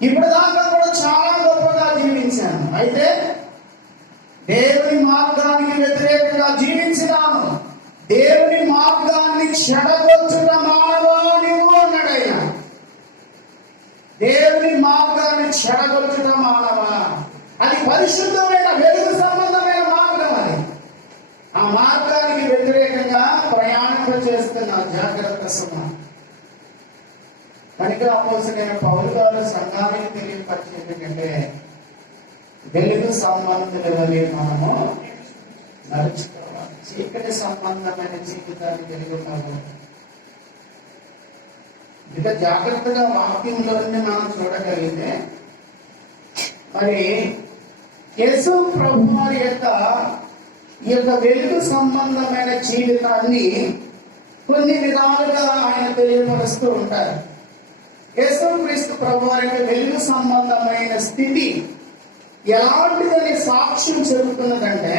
ఇప్పుడు దాకా కూడా చాలా గొప్పగా జీవించాను, అయితే దేవుని మార్గానికి వ్యతిరేకంగా జీవించినాను. దేవుని మార్గాన్ని చెడగొచ్చుట మానవా నువ్వు అన్నాడు ఆయన. దేవుని మార్గాన్ని చెడగొచ్చుట మానవా, అది పరిశుద్ధమైన వెలుగు సంబంధమైన మార్గం. అది ఆ మార్గానికి వ్యతిరేకంగా ప్రయాణింప చేస్తున్న జాగ్రత్త సమయం. కనుక అపోస్తలుడైన పౌలు గారు సంఘానికి తెలియపరిచేది ఏంటంటే, వెలుగు సంబంధుల వలె మనము నడుచుకోవాలి. చీకటి సంబంధమైన జీవితాన్ని కలిగి ఉన్నాము. ఇక జాగ్రత్తగా వాక్యంలోనే మనం చూడగలిగితే, మరి యేసు ప్రభు వారి ఈ యొక్క వెలుగు సంబంధమైన జీవితాన్ని కొన్ని విధాలుగా ఆయన తెలియపరుస్తూ ఉంటారు. యేసుక్రీస్తు ప్రభు వారి వెలుగు సంబంధమైన స్థితి ఎలాంటిదని సాక్ష్యం చెబుతున్నదంటే,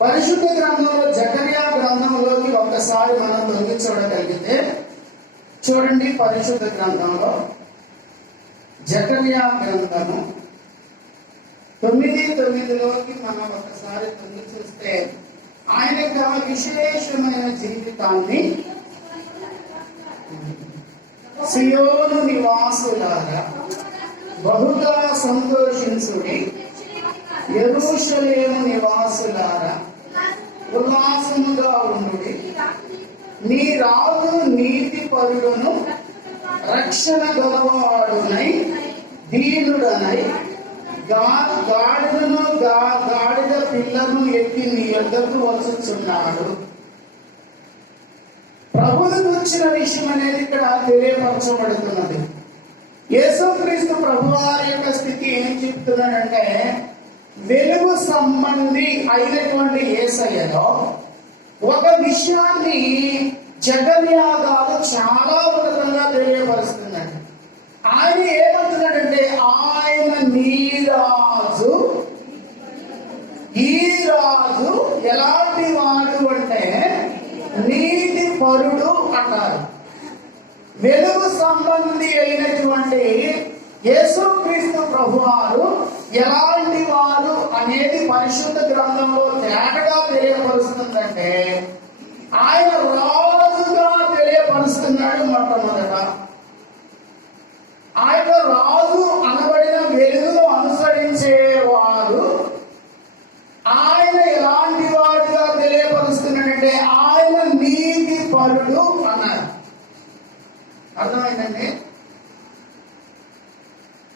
పరిశుద్ధ గ్రంథంలో జకర్యా గ్రంథంలోకి ఒక్కసారి మనం తొంగి చూడగలిగితే చూడండి. పరిశుద్ధ గ్రంథంలో జకర్యా గ్రంథము 9:9లోకి మనం ఒకసారి తొంగి చూస్తే, ఆయన యొక్క విశేషమైన జీవితాన్ని సియోను నివాసులారా బహుగా సంతోషించుడి, యెరూషలేము నివాసులారా ఉల్లాసముగా ఉండుడి. నీ రాజు నీతి పరుడును రక్షణ గలవాడునై దీనుడనై గాడిదను గాడిద పిల్లను ఎక్కి నీ యొద్దకు వచ్చుచున్నాడు. ప్రభువును గురించిన విషయం అనేది ఇక్కడ తెలియపరచబడుతున్నది. యేసుక్రీస్తు ప్రభువారి యొక్క స్థితి ఏం చెప్తున్నాడంటే, వెలుగు సంబంధి అయినటువంటి యేసయ్యలో ఒక విషయాన్ని జకర్యా గారు చాలా ఉన్నతంగా తెలియపరుస్తున్నాడు. ఆయన ఏమంటున్నాడంటే, ఆయన నీ రాజు, ఈ రాజు ఎలాంటి వాడు అంటే నీతి పరుడు అన్నారు. వెలుగు సంబంధి అయినటువంటి యేసుక్రీస్తు ప్రభువారు ఎలాంటి వారు అనేది పరిశుద్ధ గ్రంథంలో తేటగా తెలియపరుస్తుందంటే, ఆయన రాజుగా తెలియపరుస్తున్నాడు. మొట్టమొదట ఆయన రాజు అనబడిన వెలుగును అనుసరించేవారు ఆయన ఎలాంటి వాడుగా తెలియపరుస్తున్నాడంటే, ఆయన నీతి పరుడు అన్నారు. అర్థమైందండి?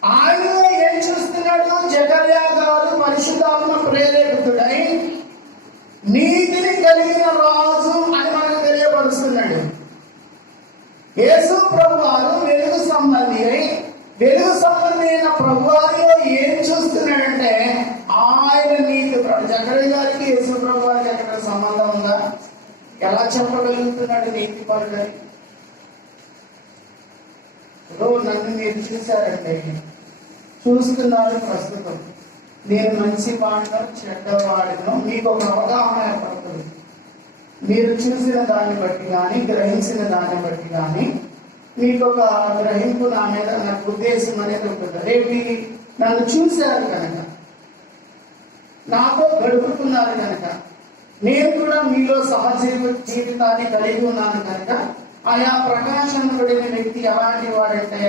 ఆయన ఏం చూస్తున్నాడు? జకర్యా గారు పరిశుద్ధాత్మ ప్రేరేపితుడై నీతిని కలిగిన రాజు అని మనకు తెలియపరుస్తున్నాడు. యేసు ప్రభువారు వెలుగు సంబంధి అయి వెలుగు సంబంధి అయిన ప్రభువారిలో ఏం చూస్తున్నాడంటే, ఆయన నీతి పరుడు. జకర్యా గారికి యేసు ప్రభువారికి ఎక్కడ సంబంధం ఉందా? ఎలా చెప్పగలుగుతున్నాడు నీతి పరుడని? నన్ను మీరు చూశారండి, చూస్తున్నారు. ప్రస్తుతం నేను మంచి వాడినో చెడ్డవాడినో మీకు ఒక అవగాహన ఏర్పడుతుంది. మీరు చూసిన దాన్ని బట్టి కానీ గ్రహించిన దాన్ని బట్టి కానీ మీకు ఒక గ్రహింపు నా మీద నాకు ఉద్దేశం అనేది ఉంటుంది. రేపు నన్ను చూశారు కనుక, నాతో గడుపుతున్నారు కనుక, నేను కూడా మీలో జీవితాన్ని కలిగి ఉన్నాను కనుక, ఆయా ప్రకాశం పడిన వ్యక్తి ఎలాంటి వాడంటే,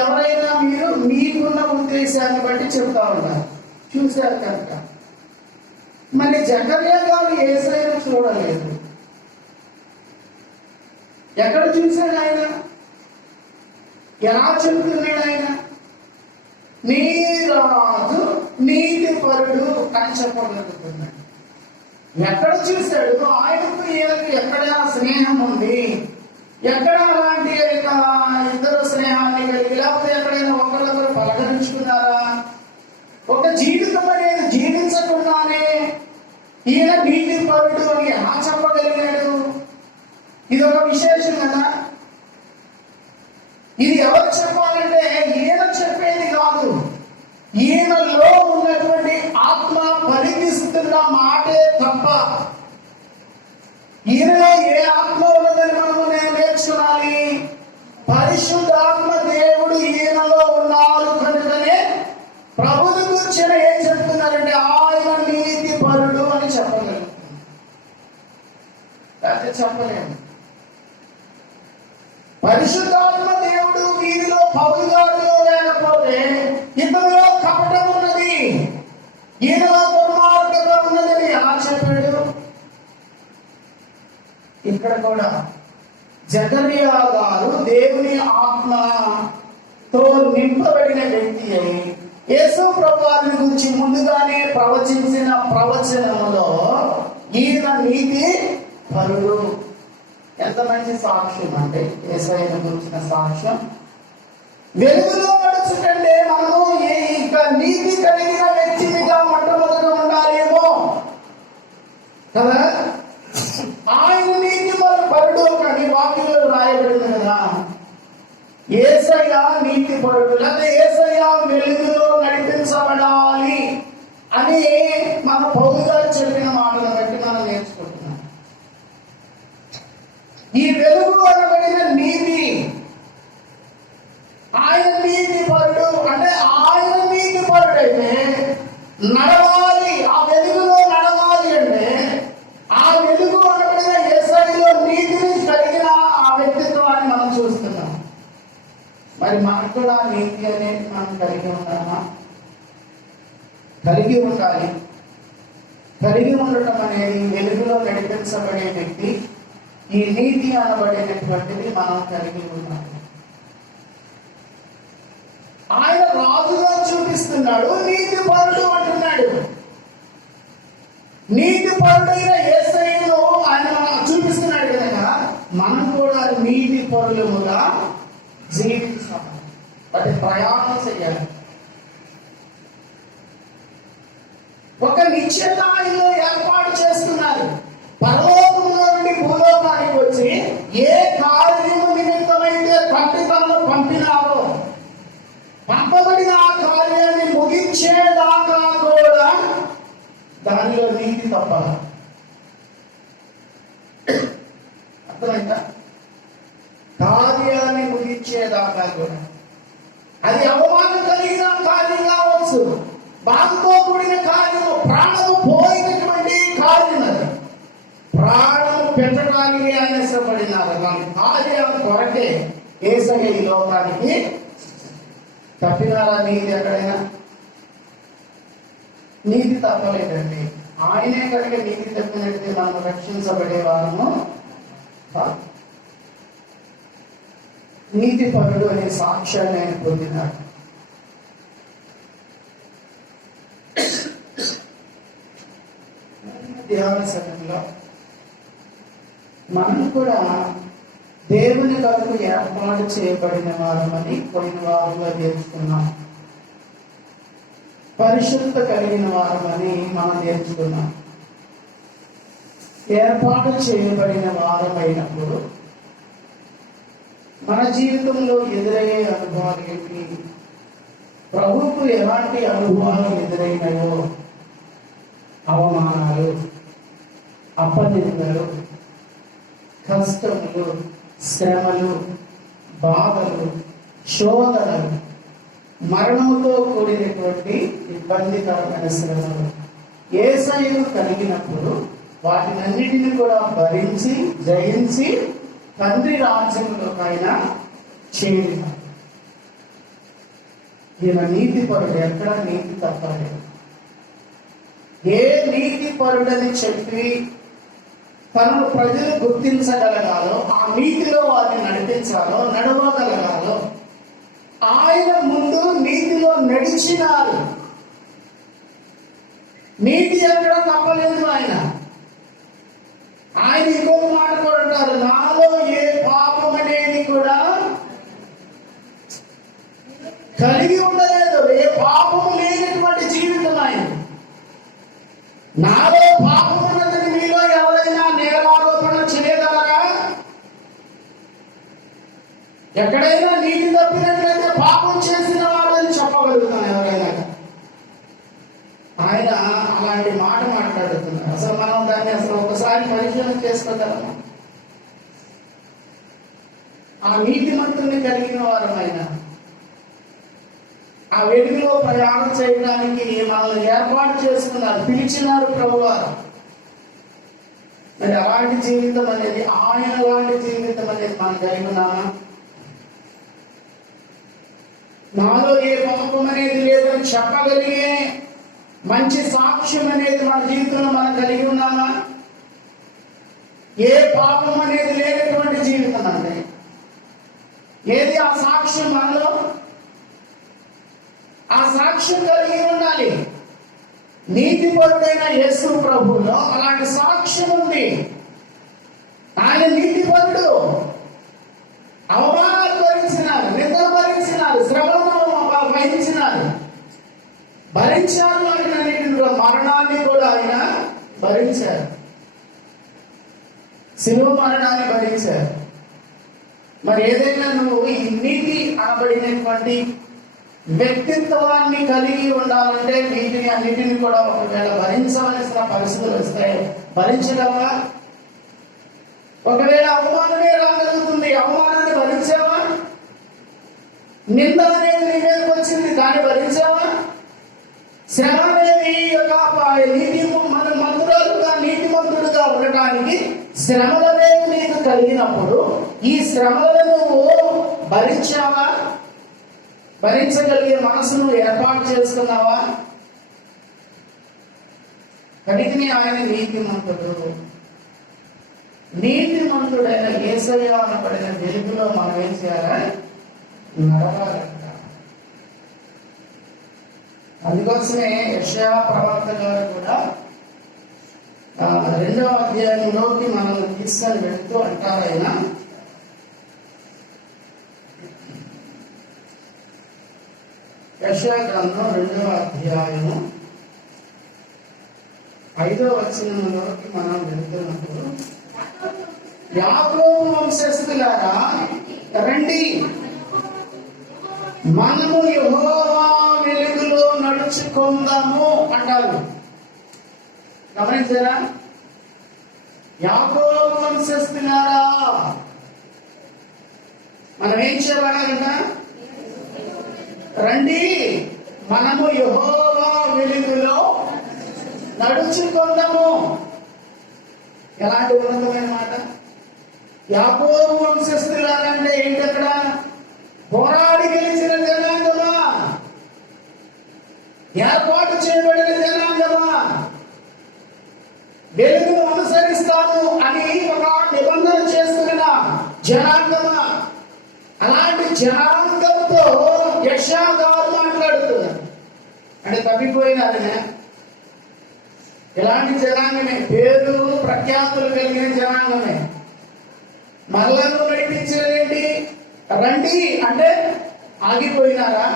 ఎవరైనా మీరు మీకున్న ఉద్దేశాన్ని బట్టి చెప్తా ఉన్నారు, చూశారు కనుక. మరి జకర్యా గారు యేసయ్యను చూడలేదు. ఎక్కడ చూశాడు ఆయన? ఎలా చెబుతున్నాడు ఆయన? నీ రాజు నీతి పరుడు అని చెప్పగలుగుతున్నాడు. ఎక్కడ చూశాడు? ఆయనకు ఈయనకు ఎక్కడైనా స్నేహం ఉంది, ఎక్కడ అలాంటి ఇద్దరు స్నేహాన్ని కలిగి, లేకపోతే ఎక్కడైనా ఒకరికొకరు పలకరించుకున్నారా? ఒక జీవితం అనేది జీవించకుండానే ఈయన నీతి పరుడు అని ఎలా చెప్పగలిగాడు? ఇది ఒక విశేషం కదా. ఇది ఎవరు చెప్పాలంటే ఈయన చెప్పేది కాదు, ఈయనలో ఉన్నటువంటి ఆత్మ పలికిస్తున్న మాటే తప్ప. ఈయనలో ఏ ఆత్మ ఉన్నదని మనము నేర్చుకోవాలి. పరిశుద్ధాత్మ దేవుడు ఈయనలో ఉన్నారు పౌలు గారిలో లేకపోతే ఇతనిలో కపటం ఉన్నది, ఈయనలో దుర్మార్గత ఉన్నదని ఎలా చెప్పాడు? ఇక్కడ కూడా జకరియా గారు దేవుని ఆత్మతో నింపబడిన వ్యక్తి అయి యేసు ప్రభువారిని గురించి ముందుగానే ప్రవచించిన ప్రవచనములో ఈయన నీతి పరుడు. ఎంత మంచి సాక్ష్యం అంటే యేసయ్యను గురించిన సాక్ష్యం. వెలుగులో నడుచుకంటే మనము ఇక నీతి కలిగిన వ్యక్తిగా మొట్టమొదట ఉండాలేమో కదా. ఆయన నీతి పరుడు కానీ వాక్యంలో రాయబడింది కదా. యేసయ్య నీతి పరుడు లేదా యేసయ్య వెలుగులో నడిపించబడాలి అని మన పౌలు గారు చెప్పిన మాటను బట్టి మనం నేర్చుకుంటున్నాం. ఈ వెలుగు అనబడిన నీతి, ఆయన నీతి పరుడు అంటే ఆయన నీతి పరుడైతే నడవాలి, ఆ వెలుగులో నడవాలి అంటే ఆ వెలుగు అనబడిన యేసయ్యలో నీతిని కలిగిన ఆ వ్యక్తిత్వాన్ని మనం చూస్తున్నాం. మరి మనకు కూడా నీతి అనేది మనం కలిగి ఉన్నామా? కలిగి ఉండాలి. కలిగి ఉండటం అనేది వెలుగులో నడిపించబడే వ్యక్తి ఈ నీతి అనబడినటువంటిది మనం కలిగి ఉన్నాము. ఆయన రాజుగా చూపిస్తున్నాడు, నీతి పరుడు అంటున్నాడు. నీతి పరుడైన యేసయ్యను ఆయన చూపిస్తున్నాడు కనుక మనం కూడా నీతి పరులముగా జీవించాలి, వాటి ప్రయాణం చేయాలి. ఒక నిశ్చయతలో ఏర్పాటు చేస్తున్నారు. పరలోకంలో నుండి భూలోకానికి వచ్చి ఏ కార్యము నిమిత్తమైతే పంపితలను పంపినారో పంపబడిన ఆ కార్యాన్ని ముగించేదాకా కూడా దానిలో నీతి తప్పాలి. అర్థమైందా? కార్యాన్ని ముగించేదాకా కూడా అది అవమానం కలిగిన కార్యం కావచ్చు, బాధతో కూడిన కార్యము, ప్రాణము పోయినటువంటి కార్యం, అది ప్రాణము పెట్టడానికి ఆయన ఇష్టపడినారు. దాని కార్యం కొరకే యేసయ్య ఈ లోకానికి తప్పినారా? నీతి ఎక్కడైనా నీతి తప్పలేదండి. ఆయనే కనుక నీతి తప్పినట్టు మనం రక్షించబడే వారము కాదు. నీతి పరుడు అనే సాక్ష్యాన్ని ఆయన పొందినాడు. ధ్యాన సమయంలో మనం కూడా దేవుని కొరకు ఏర్పాటు చేయబడిన వారమని పోయిన వారంలో నేర్చుకున్నాం. పరిశుద్ధత కలిగిన వారమని మనం నేర్చుకున్నాం. ఏర్పాటు చేయబడిన వారమైనప్పుడు మన జీవితంలో ఎదురయ్యే అనుభవాలు ఏంటి? ప్రభువుకు ఎలాంటి అనుభవాలు ఎదురైనాయో, అవమానాలు, అపనిందలు, కష్టములు, శ్రమలు, బాధలు, శోధనలు, మరణంతో కూడినటువంటి ఇబ్బందికరమైన శ్రమలు యేసయ్యను కలిగినప్పుడు వాటినన్నిటిని కూడా భరించి జయించి తండ్రి రాజ్యంలోకి ఆయన చేరిన ఈయన నీతి పరుడు. ఎక్కడ నీతి తప్పలేదు. ఏ నీతి పరుడని చెప్పి తనను ప్రజలు గుర్తించగలగాలో, ఆ నీతిలో వారిని నడిపించాలో, నడవగలగాలో ఆయన ముందు నీతిలో నడిచినారు. నీతి ఎక్కడ తప్పలేదు. ఆయన ఇంకొక మాట కూడా అంటారు, నాలో ఏ పాపం అనేది కూడా కలిగి ఉండలేదు. ఏ పాపము లేనటువంటి జీవితం ఆయన. నాలో పాపం ఉన్నదని మీలో ఎవరైనా నేరారోపణ చేయగలరా? ఎక్కడైనా నీతి తప్పినట్లయితే పాపం చేసిన వాడని చెప్పగలుగుతాను ఎవరైనా. ఆయన అలాంటి మాట మాట్లాడుతున్నారు. అసలు మనం దాన్ని అసలు ఒకసారి పరిశీలన చేసుకోగలమా? ఆ నీతిమంతుల్ని కలిగిన వారమైన ఆ వెలుగులో ప్రయాణం చేయడానికి మనల్ని ఏర్పాటు చేసుకున్నారు, పిలిచినారు ప్రభువారు. మరి అలాంటి జీవితం అనేది, ఆయన లాంటి జీవితం అనేది మనం కలిగి ఉన్నామా? నాలో ఏ పాపం అనేది లేదని చెప్పగలిగే మంచి సాక్ష్యం అనేది మన జీవితంలో మనం కలిగి ఉన్నామా? ఏ పాపం అనేది లేనటువంటి జీవితం అంటే ఏది ఆ సాక్ష్యం మనలో? ఆ సాక్ష్యం కలిగి ఉండాలి. నీతిపరుడైన యేసు ప్రభువులో అలాంటి సాక్ష్యం ఉంది. ఆయన నీతిపరుడు. అవమానాలు భరించినారు, నిందలు భరించినారు, శ్రమలను వహించినారు, భరించారు. ఆయన మరణాన్ని కూడా ఆయన భరించారు, శిలువ మరణాన్ని భరించారు. మరి ఏదైనా నువ్వు ఈ నీతి అనబడినటువంటి వ్యక్తిత్వాన్ని కలిగి ఉండాలంటే వీటిని అన్నిటిని కూడా ఒకవేళ భరించవలసిన పరిస్థితులు వస్తాయి. భరించగలవా? ఒకవేళ అవమానమే రాగలుగుతుంది, అవమానాన్ని భరించావా? నింద అనేది నీ మీదకి వచ్చింది, దాన్ని భరించావా? శ్రమ అనేది నీతిమంతుడుగా ఉండటానికి శ్రమలనేవి నీకు కలిగినప్పుడు ఈ శ్రమలను నువ్వు భరించావా? భరించగలిగే మనసును ఏర్పాటు చేసుకున్నావా? కనుకనే ఆయన నీతిమంతుడు. నీతిమంతుడైన యేసయ్య అనబడిన వెలుగులో మనం ఏం చేయాలా? నడవాలంట. అందుకోసమే యెషయా ప్రవక్త గారు కూడా 2వ అధ్యాయంలోకి మనం తీసుకొని వెళుతూ అంటారు ఆయన, యెషయా గ్రంథం 2వ అధ్యాయము 5వ వచనంలోకి మనం వెళుతున్నప్పుడు, యాకోబు వంశస్థులారా రండి, మనము యెహోవా వెలుగులో నడుచుకుందాము అంటారు. గమనించారా? యాకోబు వంశస్థులారా మనం ఏం చేయబడాలంట? రండి, మనము యెహోవా వెలుగులో నడుచుకుందాము. ఎలాంటి ఉన్నతమైన మాట! యాకోబు వంశస్థులారా అంటే ఏంటి? అక్కడ పోరాడి గెలిచిన జనాంగమా, ఏర్పాటు చేయబడిన జనాంగమా, వెలుగును అనుసరిస్తాము అని ఒక నిబంధన చేస్తున్న జనాంగమా, అలాంటి జనాంగంతో యెషయా గారు మాట్లాడుతున్నారు. అంటే తప్పిపోయినారనే ఎలాంటి జనాంగమే, పేరు ప్రఖ్యాతులు కలిగిన జనాంగమే. మరలను నడిపించేదేంటి? రండి అంటే ఆగిపోయినారా?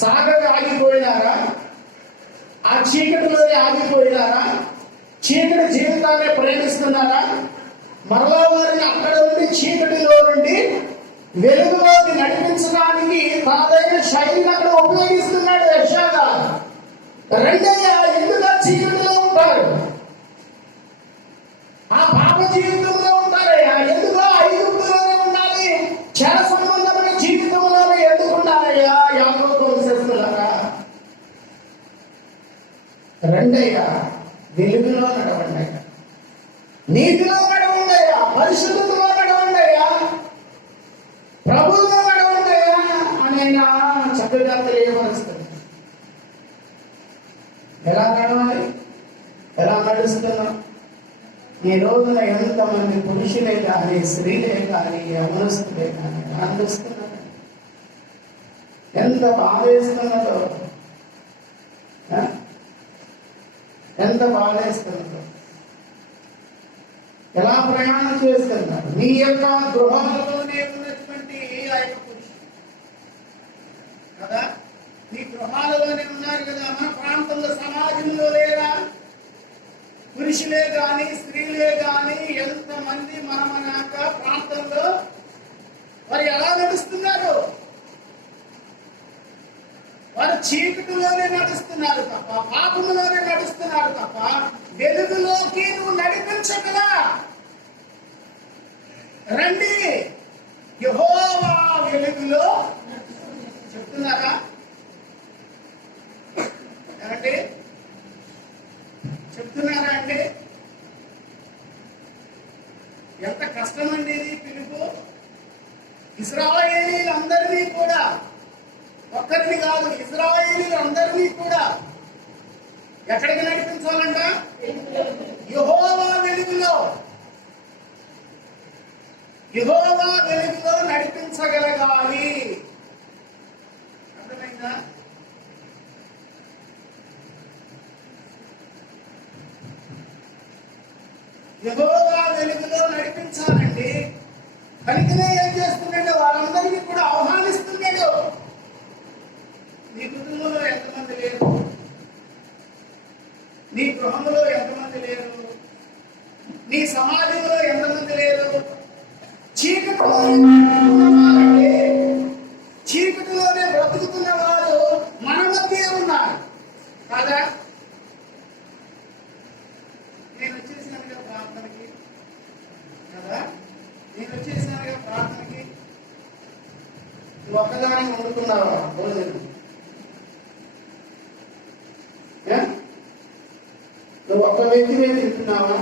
సాగక ఆగిపోయినారా? ఆ చీకటిలోనే ఆగిపోయినారా? చీకటి జీవితాన్ని ప్రేమిస్తున్నారా? మరలా వారిని అక్కడ నుండి చీకటిలో నుండి వెలుగులోకి నడిపించడానికి తనదైన శైలిని అక్కడ ఉపయోగిస్తున్నాడు యెషయా గారు. రెండయ్యా, ఎందుకు చీకటిలో ఉంటారు? ఆ పాప జీవితంలో ఉంటారయ్యా. ఎందుకు ఐగుప్తులోనే ఉండాలి? క్షణ సంబంధమైన జీవితంలోనే ఎందుకు ఉండాలయ్యా? యాకోబు వంశస్థులారా రెండయ్యా, వెలుగులో నడవండి, నీతిలో నడవండియా, పరిశుద్ధతలో నడవండియా, ప్రభువులో నడవండియా అని ఆయన చక్కగా తెలియపరుస్తుంది. ఎలా నడవాలి? ఎలా నడుస్తున్నాం? ఈ రోజున ఎంతమంది పురుషులే కానీ, స్త్రీలే కానీ, యవనస్తులే కానీ నడుస్తున్నారు. ఎంత బాధేస్తున్నదో, ఎంత బాధేస్తున్నదో. ఎలా ప్రయాణం చేస్తున్నారు? నీ యొక్క గృహాలలోనే ఉన్నటువంటి ఆ యొక్క పురుషులు కదా, నీ గృహాలలోనే ఉన్నారు కదా. మన ప్రాంతంలో సమాజంలో లేదా పురుషులే గాని స్త్రీలే గాని ఎంతమంది మన యొక్క ప్రాంతంలో వారు ఎలా నడుస్తున్నారు? వారు చీకటిలోనే నడుస్తున్నారు తప్ప, పాపములోనే నడుస్తున్నారు తప్ప వెలుగులోకి నువ్వు నడిపించగలా. రండి, యెహోవా వెలుగులో చెప్తున్నారా? అంటే చెప్తున్నారా? అంటే ఎంత కష్టమండి ఇది పిలుపు. ఇశ్రాయేలీయులందరినీ కూడా ఒక్కరిని కాదు, ఇశ్రాయేలీయులందరినీ కూడా ఎక్కడికి నడిపించాలంట? యెహోవా వెలుగులో, యెహోవా వెలుగులో నడిపించగలగాలి. అర్థమైందా? యెహోవా వెలుగులో నడిపించాలండి. కనుకనే ఏం చేస్తుందంటే వాళ్ళందరినీ కూడా ఆహ్వానిస్తున్నాడు. నీ కుటుంబంలో ఎంతమంది లేరు? నీ గృహంలో ఎంతమంది లేరు? నీ సమాజంలో ఎంతమంది లేరు? చీకటిలోనే బ్రతుకుతున్న వారు మన మధ్య ఉన్నారు కాదా? నేను వచ్చేసానుగా ప్రార్థనకి కదా, నేను వచ్చేసానుగా ప్రార్థనకి. నువ్వు ఒక్కదానికి వండుకున్నావా భోజనం? నువ్వు ఒక్క వ్యక్తినే తింటున్నావా?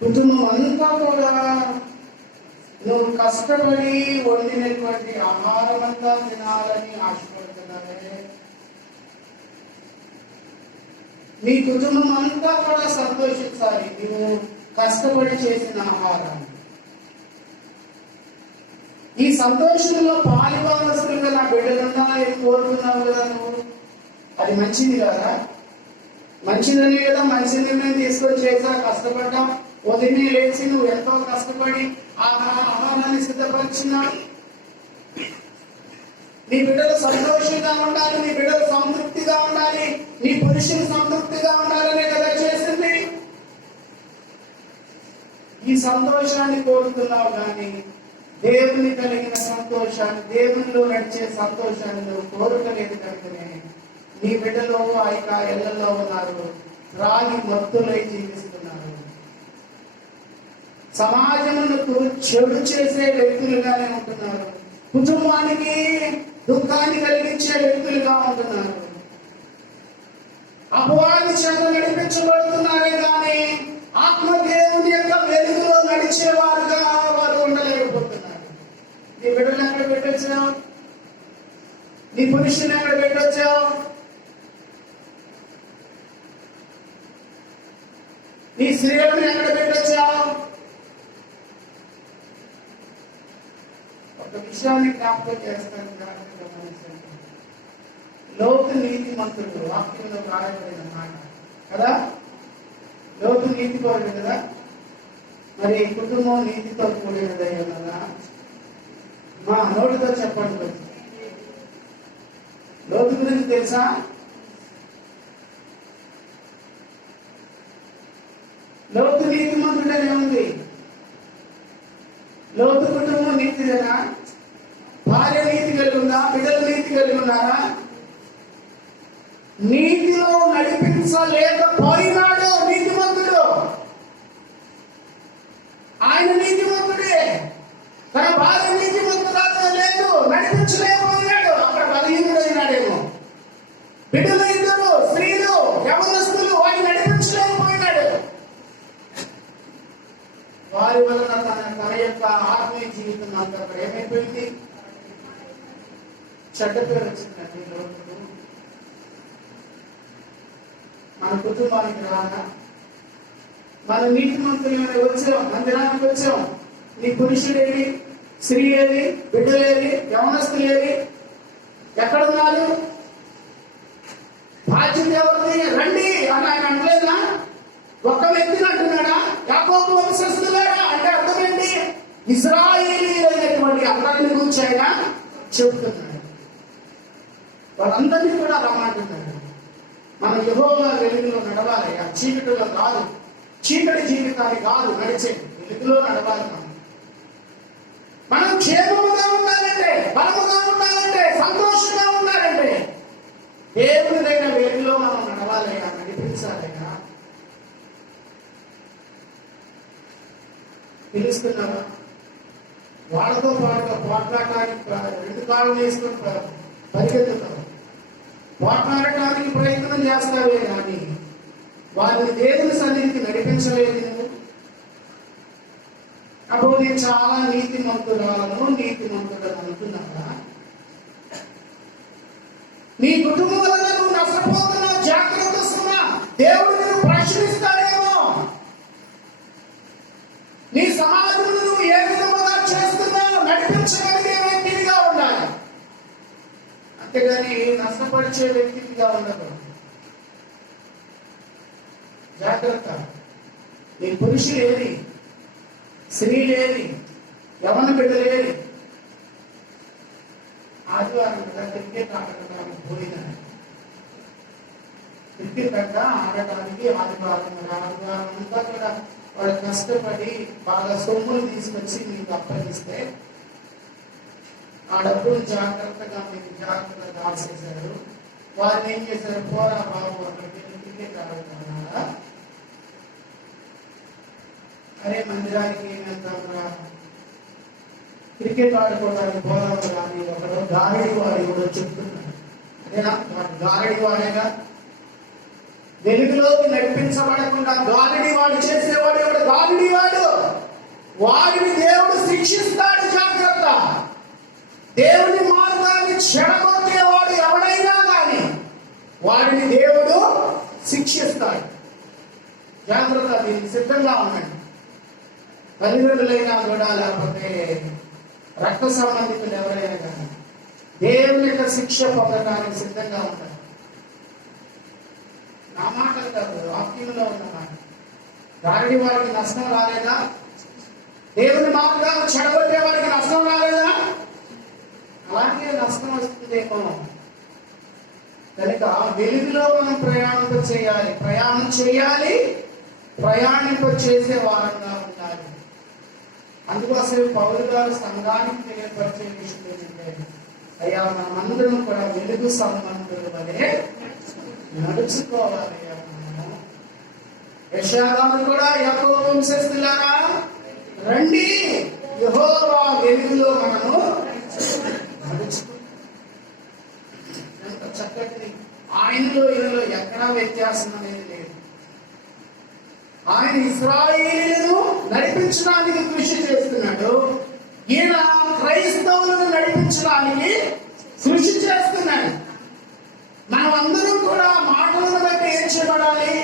కుటుంబం అంతా కూడా నువ్వు కష్టపడి వండినటువంటి ఆహారం అంతా తినాలని ఆశపడుతున్నావే. నీ కుటుంబం అంతా కూడా సంతోషించాలి నువ్వు కష్టపడి చేసిన ఆహారం. ఈ సంతోషంలో పాలిభాగస్తులుగా నా బిడ్డలు ఉండాలని కోరుకున్నావు కదా నువ్వు. అది మంచిది కదా? మంచిదని కదా మంచి నిర్ణయం తీసుకొని చేసా, కష్టపడ్డా. ఉదయమే లేచి నువ్వు ఎంతో కష్టపడి ఆహారాన్ని సిద్ధపరిచినావు. నీ బిడ్డలు సంతోషంగా ఉండాలి, నీ బిడ్డలు సంతృప్తిగా ఉండాలి, నీ పురుషులు సంతృప్తిగా ఉండాలనే కదా చేసింది. ఈ సంతోషాన్ని కోరుతున్నావు కానీ దేవుని కలిగిన సంతోషాన్ని, దేవునిలో నడిచే సంతోషాన్ని నువ్వు కోరుకోలేదు కనుకనే నీ బిడ్డలో ఆ యొక్క ఇళ్లలో ఉన్నారు, రాగి మత్తులై జీవిస్తున్నారు. సమాజమునకు చెడు చేసే వ్యక్తులుగానే ఉంటున్నారు, కుటుంబానికి దుఃఖాన్ని కలిగించే వ్యక్తులుగా ఉంటున్నారు. అపవాది చేత నడిపించబడుతున్నారే కానీ ఆత్మదేవుని యొక్క వెలుగులో నడిచేవారుగా వారు ఉండలేకపోతున్నారు. నీ బిడ్డలు ఎక్కడ పెట్టొచ్చావు? నీ పురుషుని ఎక్కడ పెట్టొచ్చావు? నీ స్త్రీలను ఎక్కడ పెట్టొచ్చావు? ఒక విషయాన్ని జ్ఞాపకం చేస్తాను. లోతు నీతి మంత్రులు వాక్యంలో రాయబడిన మాట కదా. లోతు నీతి కోరడు కదా, మరి కుటుంబం నీతితో కూడినదయ్యా కదా. మా నోటితో చెప్పండి. లోతు గురించి తెలుసా? లోతు నీతి మంత్రుడనే ఉంది. లోతు కుటుంబం నీతిదేనా? భార్య నీతి కలిగి ఉందా? బిడ్డలు నీతి కలిగి ఉన్నారా? నీతిలో నడిపించలేకపోయినాడు నీతిమంతుడు. ఆయన నీతిమంతుడే, తన భార్య నీతిమంతురాలు లేదు, నడిపించలేకపోయినాడు. అక్కడ బలహీనుడైనాడేమో. బిడ్డలు ఇద్దరు స్త్రీలు యవనస్తులు, వారిని నడిపించలేకపోయినాడు. వారి వలన తన యొక్క ఆత్మీయ జీవితం అంతా అక్కడ ఏమైపోయింది? చెడ్డ పేరు వచ్చిందండి. లోతుకు మన కుటుంబానికి రానా? మన నీతిమంతులు వచ్చాం, మందిరానికి వచ్చాం. నీ పురుషుడేది, స్త్రీ ఏది, బిడ్డలేది, యవనస్తులేది, ఎక్కడున్నారు? బాధ్యత ఎవరిది? రండి అని ఆయన అంటలేదా? ఒక్క వ్యక్తిని అంటున్నాడా? యాకోబు వంశస్థులారా అంటే అర్థమేంటి? ఇశ్రాయేలీయులైనటువంటి అందరిని గురించి ఆయన చెబుతున్నాడు. వాళ్ళందరినీ కూడా రమ్మంటున్నాడు. మన యెహోవా వెలుగులో నడవాలి, ఆ చీకటిలో కాదు. చీకటి జీవితాన్ని కాదు నడిచేది, వెలుగులో నడవాలి. మనం క్షేమముగా ఉండాలంటే, బలముగా ఉండాలంటే, సంతోషంగా ఉండాలంటే దేవుని దగ్గర వెలుగులో మనం నడవాలయ్యా, నడిపించాలయ్యా. పిలుస్తున్నావా? వాళ్ళతో పాటుగా పోట్లాడటానికి రెండు కాళ్ళు వేసుకొని పరిగెత్తుతావు, పోట్లాడటానికి ప్రయత్నం చేస్తావే కానీ వారిని దేవుని సన్నిధికి నడిపించలేదు నువ్వు. అప్పుడు నేను చాలా నీతిమంతురాలను, నీతిమంతులను అనుకున్నావా? నీ కుటుంబం వలన నువ్వు నష్టపోతున్నావు, జాగ్రత్త వస్తున్నా. దేవుడు నిన్ను ప్రశ్నిస్తాడేమో. నీ సమాజంలో నువ్వు ఏ విధముగా చేస్తున్నావు నడిపించగలిగే వ్యక్తిగా ఉండాలి, అంతేగాని నష్టపరిచే వ్యక్తిగా ఉండదు. జాగ్రత్త. నీ పురుషులు ఏది, స్త్రీలు ఏది, యవన బిడ్డలేది. ఆదివారం కదా క్రికెట్ ఆడటానికి పోయిందని, క్రికెట్ అంట ఆడటానికి ఆదివారం అంతా కూడా వాళ్ళు కష్టపడి బాగా సొమ్ములు తీసుకొచ్చి మీకు అప్పగిస్తే ఆ డబ్బులు జాగ్రత్తగా మీకు జాగ్రత్తగా దాచేశారు. వారిని ఏం చేశారు, పోరా బాబు అక్కడికి క్రికెట్ ఆడుతున్నారా, అరే మందిరానికి ఏం వెళ్తామరా, క్రికెట్ ఆడుకోవడానికి పోదాము కానీ ఒకడు గారడి వాడి కూడా చెప్తున్నాడు. అదేనా గారడి వాడేగా. వెలుగులోకి నడిపించబడకుండా గారడి వాడు చేసేవాడు ఎవడు, గారడి వాడు. వాడిని దేవుడు శిక్షిస్తాడు, జాగ్రత్త. దేవుని మార్గాన్ని చెడగొట్టేవాడు ఎవడైనా కానీ వాడిని దేవుడు శిక్షిస్తాడు. జాగ్రత్త. దీనికి సిద్ధంగా ఉండండి. తల్లిదండ్రులైనా కూడా లేకపోతే రక్త సంబంధికులు ఎవరైనా కానీ దేవుని యొక్క శిక్ష పొందడానికి సిద్ధంగా ఉంటారు. నా మాటలు కాదు, వాక్యంలో ఉన్న మాట. గారడి వాడికి నష్టం రాలేదా, దేవుని మార్గాలు చెడగొట్టే వాడికి నష్టం రాలేదా, అలాగే నష్టం వస్తుందేమో. కనుక వెలుగులో మనం ప్రయాణం చేయాలి, ప్రయాణింప చేసే వారంగా ఉండాలి. అందుకోసమే పౌలు గారు సంఘానికి తెలియపరిచే విషయం ఏంటంటే, అయ్యా మనమందరం కూడా వెలుగు సంబంధుల వలె నడుచుకోవాలి. యెషయా కూడా యాకోబు వంశస్థులారా రండి, యెహోవా వెలుగులో మనము నడుచుకో. ఎంత చక్కటి. ఆయనలో ఈయనలో ఎక్కడా వ్యత్యాసం అనేది లేదు. ఆయన ఇశ్రాయేలీయులను నడిపించడానికి కృషి చేస్తున్నాడు, ఈయన క్రైస్తవులను నడిపించడానికి కృషి చేస్తున్నాడు. మనం అందరం కూడా మాటలను బట్టి ఏం చేయబడాలి,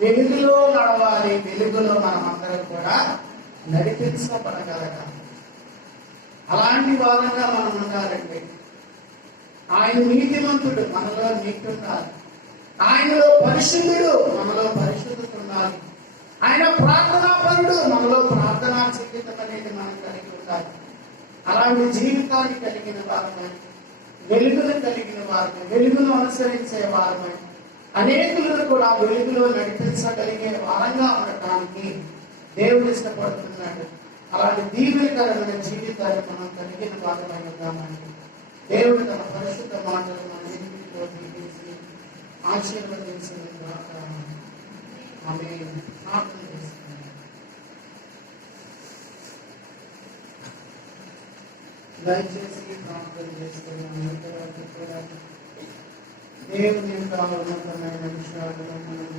వెలుగులో నడవాలి. వెలుగులో మనం అందరం కూడా నడిపించబడగలగాలి. అలాంటి వారంగా మనం ఉండాలండి. ఆయన నీతిమంతుడు, మనలో నీతి ఉండాలి. ఆయనలో పరిశుద్ధుడు, మనలో పరిశుద్ధత ఉండాలి. ఆయన ప్రార్థనాపరుడు, మనలో ప్రార్థనా జీవితం అనేది మనం కలిగి ఉండాలి. అలాంటి జీవితాన్ని కలిగిన వారమై, వెలుగును కలిగిన వారమై, వెలుగును అనుసరించే వారమై, అనేకులను కూడా వెలుగులో నడిపించగలిగే వారంగా ఉండటానికి దేవుడు ఇష్టపడుతున్నాడు. అలాంటి దీవెనకరమైన జీవితాన్ని మనం కలిగిన వారమై ఉందామని దేవుడు తన పరిశుద్ధ మాటలు మన ఇంటిలో దీవించి ఆశీర్వదించిన ఆమె ప్రార్థన చేస్తున్నాను. దయచేసి ప్రార్థన చేస్తున్నాను. దేవుని యొక్క ఉన్నతమైన విషయాలను మనం